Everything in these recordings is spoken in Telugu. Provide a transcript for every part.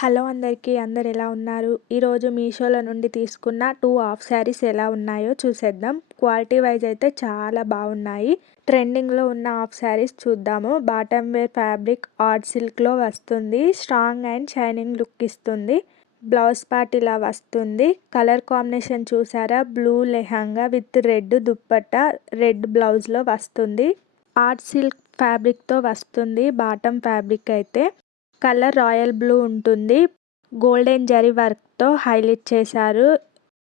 హలో అందరికీ, అందరు ఎలా ఉన్నారు? ఈరోజు మీషోలో నుండి తీసుకున్న 2 హాఫ్ శారీస్ ఎలా ఉన్నాయో చూసేద్దాం. క్వాలిటీ వైజ్ అయితే చాలా బాగున్నాయి. ట్రెండింగ్లో ఉన్న హాఫ్ శారీస్ చూద్దాము. బాటమ్ వేర్ ఫ్యాబ్రిక్ ఆర్ట్ సిల్క్లో వస్తుంది. స్ట్రాంగ్ అండ్ షైనింగ్ లుక్ ఇస్తుంది. బ్లౌజ్ పార్ట్ ఇలా వస్తుంది. కలర్ కాంబినేషన్ చూసారా? Blue lehenga with red dupatta, red బ్లౌజ్లో వస్తుంది. ఆర్ట్ సిల్క్ ఫ్యాబ్రిక్తో వస్తుంది. బాటమ్ ఫ్యాబ్రిక్ అయితే కలర్ రాయల్ బ్లూ ఉంటుంది. గోల్డెన్ జరీ వర్క్తో హైలైట్ చేశారు.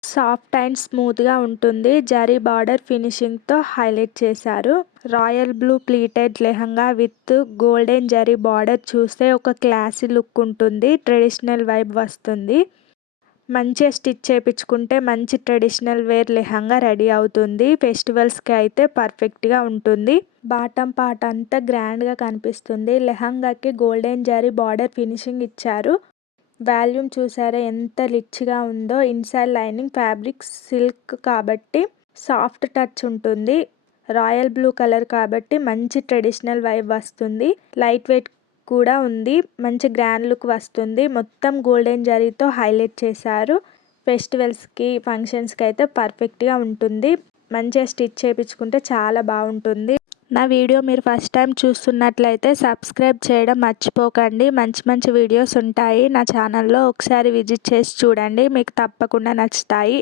సాఫ్ట్ అండ్ స్మూత్గా ఉంటుంది. జరీ బార్డర్ ఫినిషింగ్తో హైలైట్ చేశారు. Royal blue pleated lehenga with golden zari border చూస్తే ఒక క్లాసీ లుక్ ఉంటుంది. ట్రెడిషనల్ వైబ్ వస్తుంది. మంచిగా స్టిచ్ చేయించుకుంటే మంచి ట్రెడిషనల్ వేర్ లెహంగా రెడీ అవుతుంది. ఫెస్టివల్స్కి అయితే పర్ఫెక్ట్గా ఉంటుంది. బాటమ్ పార్ట్ అంతా గ్రాండ్గా కనిపిస్తుంది. లెహంగాకి గోల్డెన్ జరీ బార్డర్ ఫినిషింగ్ ఇచ్చారు. వాల్యూమ్ చూసారా ఎంత రిచ్గా ఉందో. ఇన్సైడ్ లైనింగ్ ఫ్యాబ్రిక్ సిల్క్ కాబట్టి సాఫ్ట్ టచ్ ఉంటుంది. రాయల్ బ్లూ కలర్ కాబట్టి మంచి ట్రెడిషనల్ వైబ్ వస్తుంది. లైట్ వెయిట్ కూడా ఉంది. మంచి గ్రాండ్ లుక్ వస్తుంది. మొత్తం గోల్డెన్ జరీతో హైలైట్ చేశారు. ఫెస్టివల్స్కి ఫంక్షన్స్కి అయితే పర్ఫెక్ట్గా ఉంటుంది. మంచిగా స్టిచ్ చేయించుకుంటే చాలా బాగుంటుంది. నా వీడియో మీరు ఫస్ట్ టైం చూస్తున్నట్లయితే సబ్స్క్రైబ్ చేయడం మర్చిపోకండి. మంచి మంచి వీడియోస్ ఉంటాయి నా ఛానల్లో. ఒకసారి విజిట్ చేసి చూడండి, మీకు తప్పకుండా నచ్చుతాయి.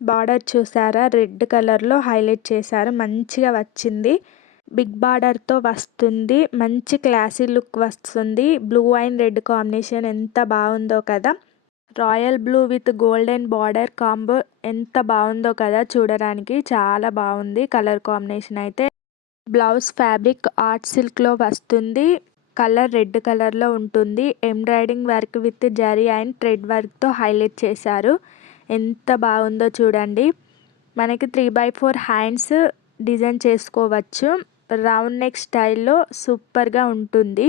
బార్డర్ చూసారా? రెడ్ కలర్లో హైలైట్ చేశారు. మంచిగా వచ్చింది. బిగ్ బార్డర్తో వస్తుంది. మంచి క్లాసీ లుక్ వస్తుంది. బ్లూ అండ్ రెడ్ కాంబినేషన్ ఎంత బాగుందో కదా. Royal blue with golden border combo ఎంత బాగుందో కదా. చూడడానికి చాలా బాగుంది కలర్ కాంబినేషన్ అయితే. బ్లౌజ్ ఫ్యాబ్రిక్ ఆర్ట్ సిల్క్లో వస్తుంది. కలర్ రెడ్ కలర్లో ఉంటుంది. Embroidering work with zari and thread వర్క్తో హైలైట్ చేశారు. ఎంత బాగుందో చూడండి. మనకి 3/4 హ్యాండ్స్ డిజైన్ చేసుకోవచ్చు. రౌండ్ నెక్ స్టైల్లో సూపర్గా ఉంటుంది.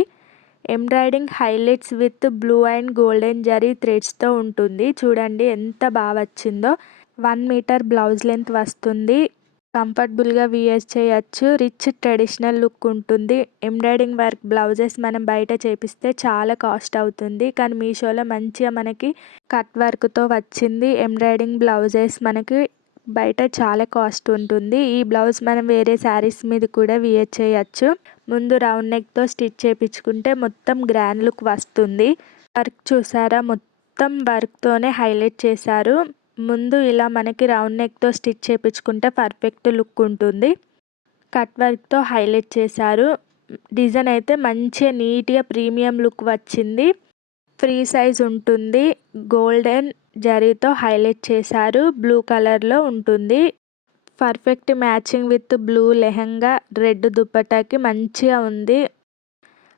Embroidering highlights with blue and golden zari థ్రెడ్స్తో ఉంటుంది. చూడండి ఎంత బాగా వచ్చిందో. 1 మీటర్ బ్లౌజ్ లెంత్ వస్తుంది. కంఫర్టబుల్గా వియర్ చేయొచ్చు. రిచ్ ట్రెడిషనల్ లుక్ ఉంటుంది. ఎంబ్రాయిడింగ్ వర్క్ బ్లౌజెస్ మనం బయట చేపిస్తే చాలా కాస్ట్ అవుతుంది. కానీ మీషోలో మంచిగా మనకి కట్ వర్క్తో వచ్చింది. ఎంబ్రాయిడింగ్ బ్లౌజెస్ మనకి బయట చాలా కాస్ట్ ఉంటుంది. ఈ బ్లౌజ్ మనం వేరే శారీస్ మీద కూడా వియర్ చేయొచ్చు. ముందు రౌండ్ నెక్తో స్టిచ్ చేయించుకుంటే మొత్తం గ్రాండ్ లుక్ వస్తుంది. వర్క్ చూసారా? మొత్తం వర్క్తోనే హైలైట్ చేశారు. ముందు ఇలా మనకి రౌండ్ నెక్తో స్టిచ్ చేయించుకుంటే పర్ఫెక్ట్ లుక్ ఉంటుంది. కట్ వర్క్తో హైలైట్ చేశారు. డిజైన్ అయితే మంచిగా నీట్గా ప్రీమియం లుక్ వచ్చింది. ఫ్రీ సైజ్ ఉంటుంది. గోల్డెన్ జరీతో హైలైట్ చేశారు. బ్లూ కలర్లో ఉంటుంది. Perfect matching with blue lehenga, red దుప్పటాకి మంచిగా ఉంది.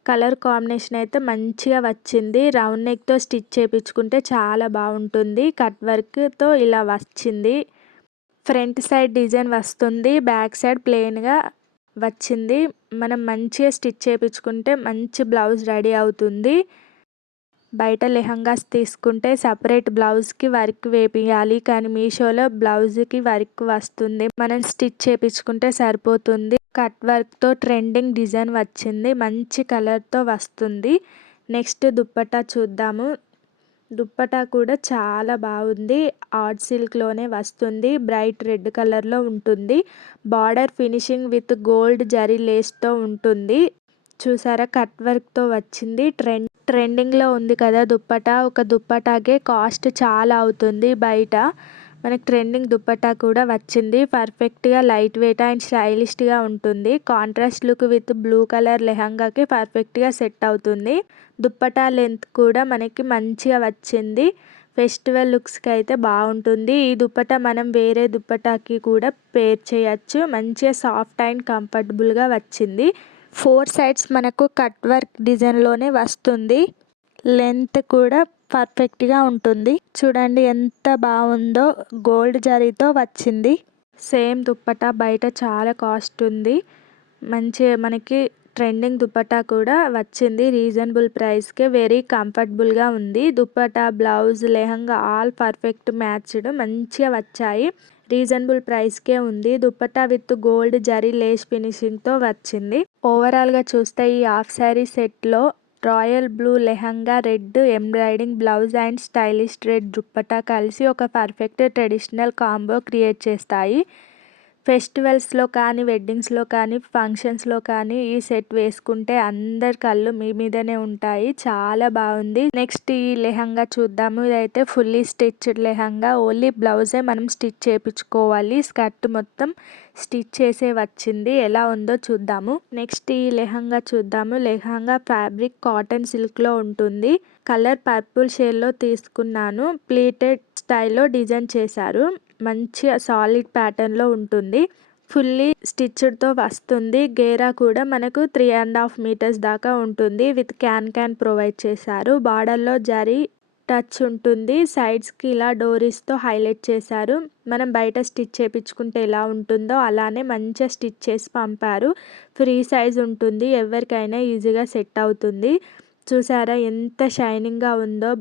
కలర్ కాంబినేషన్ అయితే మంచిగా వచ్చింది. రౌండ్ నెక్తో స్టిచ్ చేయించుకుంటే చాలా బాగుంటుంది. కట్ వర్క్తో ఇలా వచ్చింది. ఫ్రంట్ సైడ్ డిజైన్ వస్తుంది. బ్యాక్ సైడ్ ప్లెయిన్గా వచ్చింది. మనం మంచిగా స్టిచ్ చేయించుకుంటే మంచి బ్లౌజ్ రెడీ అవుతుంది. బయట లెహంగాస్ తీసుకుంటే సపరేట్ బ్లౌజ్కి వర్క్ వేపియాలి. కానీ మీషోలో బ్లౌజ్కి వర్క్ వస్తుంది. మనం స్టిచ్ చేయించుకుంటే సరిపోతుంది. కట్ వర్క్తో ట్రెండింగ్ డిజైన్ వచ్చింది. మంచి కలర్తో వస్తుంది. నెక్స్ట్ దుప్పట్టా చూద్దాము. దుప్పట్టా కూడా చాలా బాగుంది. ఆర్ట్ సిల్క్లోనే వస్తుంది. బ్రైట్ రెడ్ కలర్లో ఉంటుంది. Border finishing with gold zari లేస్తో ఉంటుంది. చూసారా? కట్ వర్క్తో వచ్చింది. ట్రెండింగ్లో ఉంది కదా దుప్పట్టా. ఒక దుప్పటాకే కాస్ట్ చాలా అవుతుంది బయట. మనకి ట్రెండింగ్ దుప్పట్టా కూడా వచ్చింది. పర్ఫెక్ట్గా లైట్ వెయిట్ అండ్ స్టైలిష్గా ఉంటుంది. Contrast look with blue colour లెహంగాకి పర్ఫెక్ట్గా సెట్ అవుతుంది. దుప్పట్టా లెంత్ కూడా మనకి మంచిగా వచ్చింది. ఫెస్టివల్ లుక్స్కి అయితే బాగుంటుంది. ఈ దుప్పట్టా మనం వేరే దుప్పటాకి కూడా పేర్ చేయొచ్చు. మంచిగా సాఫ్ట్ అండ్ కంఫర్టబుల్గా వచ్చింది. 4 సైడ్స్ మనకు కట్ వర్క్ డిజైన్లోనే వస్తుంది. లెంత్ కూడా పర్ఫెక్ట్గా ఉంటుంది. చూడండి ఎంత బాగుందో. గోల్డ్ జరీతో వచ్చింది. సేమ్ దుప్పట్టా బయట చాలా కాస్ట్ ఉంది. మంచి మనకి ట్రెండింగ్ దుప్పట్టా కూడా వచ్చింది. రీజనబుల్ ప్రైస్కే వెరీ కంఫర్టబుల్గా ఉంది. Dupatta, blouse, lehenga all perfect matched మంచిగా వచ్చాయి. రీజనబుల్ ప్రైస్కే ఉంది. Dupatta with gold zari lace ఫినిషింగ్తో వచ్చింది. ఓవరాల్గా చూస్తే ఈ హాఫ్ శారీ సెట్లో royal blue lehenga, red embroidering blouse and stylish red dupatta కలిసి ఒక పర్ఫెక్ట్ ట్రెడిషనల్ కాంబో క్రియేట్ చేస్తాయి. ఫెస్టివల్స్లో కానీ, వెడ్డింగ్స్లో కానీ, ఫంక్షన్స్లో కానీ ఈ సెట్ వేసుకుంటే అందరి కళ్ళు మీ మీదనే ఉంటాయి. చాలా బాగుంది. నెక్స్ట్ ఈ లెహంగా చూద్దాము. ఇదైతే ఫుల్లీ స్టిచ్డ్ లెహంగా. ఓన్లీ బ్లౌజే మనం స్టిచ్ చేయించుకోవాలి. స్కర్ట్ మొత్తం స్టిచ్ చేసే వచ్చింది. ఎలా ఉందో చూద్దాము. నెక్స్ట్ ఈ లెహంగా చూద్దాము. లెహంగా ఫ్యాబ్రిక్ కాటన్ సిల్క్లో ఉంటుంది. కలర్ పర్పుల్ షేడ్లో తీసుకున్నాను. ప్లీటెడ్ స్టైల్లో డిజైన్ చేశారు. మంచి సాలిడ్ ప్యాటర్న్లో ఉంటుంది. ఫుల్లీ స్టిచ్డ్తో వస్తుంది. గేరా కూడా మనకు 3.5 మీటర్స్ దాకా ఉంటుంది. విత్ క్యాన్ ప్రొవైడ్ చేశారు. బార్డర్లో జరీ టచ్ ఉంటుంది. సైడ్స్కి ఇలా డోరీస్తో హైలైట్ చేశారు. మనం బయట స్టిచ్ చేయించుకుంటే ఎలా ఉంటుందో అలానే మంచిగా స్టిచ్ చేసి పంపారు. ఫ్రీ సైజ్ ఉంటుంది. ఎవరికైనా ఈజీగా సెట్ అవుతుంది. చూసారా ఎంత షైనింగ్గా ఉందో.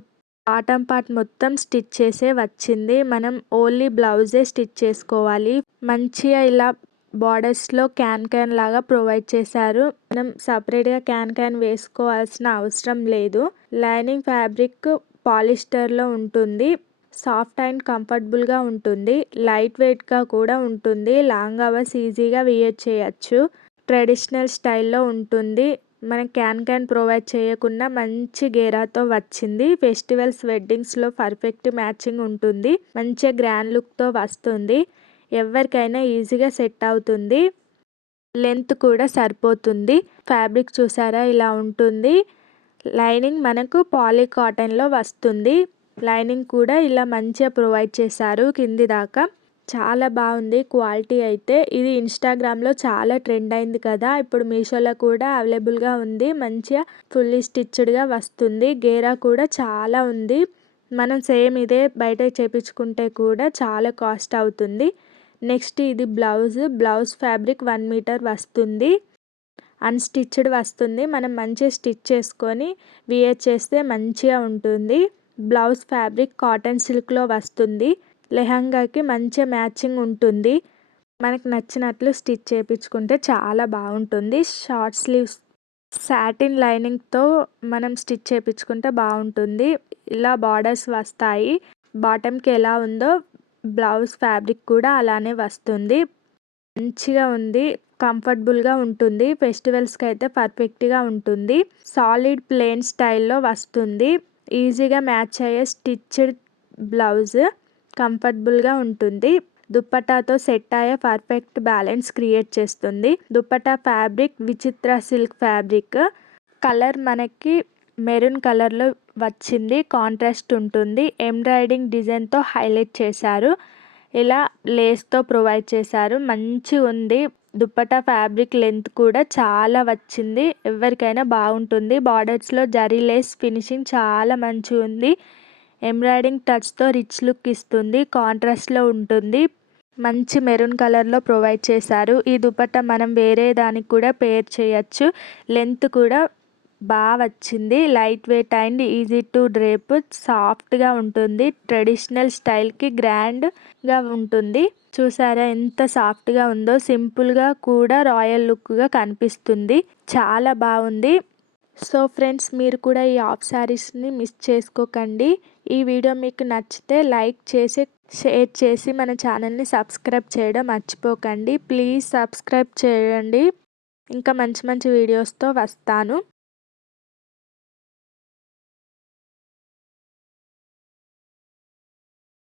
బాటమ్ పార్ట్ మొత్తం స్టిచ్ చేసే వచ్చింది. మనం ఓన్లీ బ్లౌజే స్టిచ్ చేసుకోవాలి. మంచిగా ఇలా బార్డర్స్లో క్యాన్ లాగా ప్రొవైడ్ చేశారు. మనం సపరేట్గా క్యాన్ వేసుకోవాల్సిన అవసరం లేదు. లైనింగ్ ఫ్యాబ్రిక్ పాలిస్టర్లో ఉంటుంది. సాఫ్ట్ అండ్ కంఫర్టబుల్గా ఉంటుంది. లైట్ వెయిట్గా కూడా ఉంటుంది. లాంగ్ అవర్స్ ఈజీగా వేర్ చేయొచ్చు. ట్రెడిషనల్ స్టైల్లో ఉంటుంది. మనం క్యాన్ ప్రొవైడ్ చేయకుండా మంచి గేరాతో వచ్చింది. ఫెస్టివల్స్, వెడ్డింగ్స్లో పర్ఫెక్ట్ మ్యాచింగ్ ఉంటుంది. మంచిగా గ్రాండ్ లుక్తో వస్తుంది. ఎవరికైనా ఈజీగా సెట్ అవుతుంది. లెంత్ కూడా సరిపోతుంది. ఫ్యాబ్రిక్ చూసారా ఇలా ఉంటుంది. లైనింగ్ మనకు పాలీ కాటన్లో వస్తుంది. లైనింగ్ కూడా ఇలా మంచిగా ప్రొవైడ్ చేశారు కింది దాకా. చాలా బాగుంది క్వాలిటీ అయితే. ఇది ఇన్స్టాగ్రామ్లో చాలా ట్రెండ్ అయింది కదా. ఇప్పుడు మీషోలో కూడా అవైలబుల్గా ఉంది. మంచిగా ఫుల్లీ స్టిచ్డ్గా వస్తుంది. గేరా కూడా చాలా ఉంది. మనం సేమ్ ఇదే బయట చేయించుకుంటే కూడా చాలా కాస్ట్ అవుతుంది. నెక్స్ట్ ఇది బ్లౌజ్ ఫ్యాబ్రిక్ 1 మీటర్ వస్తుంది. అన్స్టిచ్డ్ వస్తుంది. మనం మంచిగా స్టిచ్ చేసుకొని వేర్ చేస్తే మంచిగా ఉంటుంది. బ్లౌజ్ ఫ్యాబ్రిక్ కాటన్ సిల్క్లో వస్తుంది. లెహంగాకి మంచి మ్యాచింగ్ ఉంటుంది. మనకు నచ్చినట్లు స్టిచ్ చేయించుకుంటే చాలా బాగుంటుంది. షార్ట్ స్లీవ్స్ సాటిన్ లైనింగ్తో మనం స్టిచ్ చేయించుకుంటే బాగుంటుంది. ఇలా బార్డర్స్ వస్తాయి. బాటమ్కి ఎలా ఉందో బ్లౌజ్ ఫ్యాబ్రిక్ కూడా అలానే వస్తుంది. మంచిగా ఉంది. కంఫర్టబుల్గా ఉంటుంది. ఫెస్టివల్స్కి అయితే పర్ఫెక్ట్గా ఉంటుంది. సాలిడ్ ప్లెయిన్ స్టైల్లో వస్తుంది. ఈజీగా మ్యాచ్ అయ్యే స్టిచ్డ్ బ్లౌజ్. కంఫర్టబుల్గా ఉంటుంది. దుప్పటాతో సెట్ అయ్యే పర్ఫెక్ట్ బ్యాలెన్స్ క్రియేట్ చేస్తుంది. దుప్పటా ఫ్యాబ్రిక్ విచిత్ర సిల్క్ ఫ్యాబ్రిక్. కలర్ మనకి మెరూన్ కలర్లో వచ్చింది. కాంట్రాస్ట్ ఉంటుంది. ఎంబ్రాయిడింగ్ డిజైన్తో హైలైట్ చేశారు. ఇలా లేస్తో ప్రొవైడ్ చేశారు. మంచిగా ఉంది. దుప్పటా ఫ్యాబ్రిక్ లెంత్ కూడా చాలా వచ్చింది. ఎవరికైనా బాగుంటుంది. బార్డర్స్లో జరీ లేస్ ఫినిషింగ్ చాలా మంచిగా ఉంది. ఎంబ్రాయిడింగ్ టచ్తో రిచ్ లుక్ ఇస్తుంది. కాంట్రాస్ట్లో ఉంటుంది. మంచి మెరూన్ కలర్లో ప్రొవైడ్ చేశారు. ఈ దుపట్టా మనం వేరే దానికి కూడా పేర్ చేయొచ్చు. లెంత్ కూడా బాగా వచ్చింది. Light weight and easy to drape. సాఫ్ట్గా ఉంటుంది. ట్రెడిషనల్ స్టైల్కి గ్రాండ్గా ఉంటుంది. చూసారా ఎంత సాఫ్ట్గా ఉందో. సింపుల్గా కూడా రాయల్ లుక్గా కనిపిస్తుంది. చాలా బాగుంది. సో ఫ్రెండ్స్, మీరు కూడా ఈ హాఫ్ శారీస్ని మిస్ చేసుకోకండి. ఈ వీడియో మీకు నచ్చితే లైక్ చేసి షేర్ చేసి మన ఛానల్ని సబ్స్క్రైబ్ చేయడం మర్చిపోకండి. ప్లీజ్ సబ్స్క్రైబ్ చేయండి. ఇంకా మంచి మంచి వీడియోస్తో వస్తాను.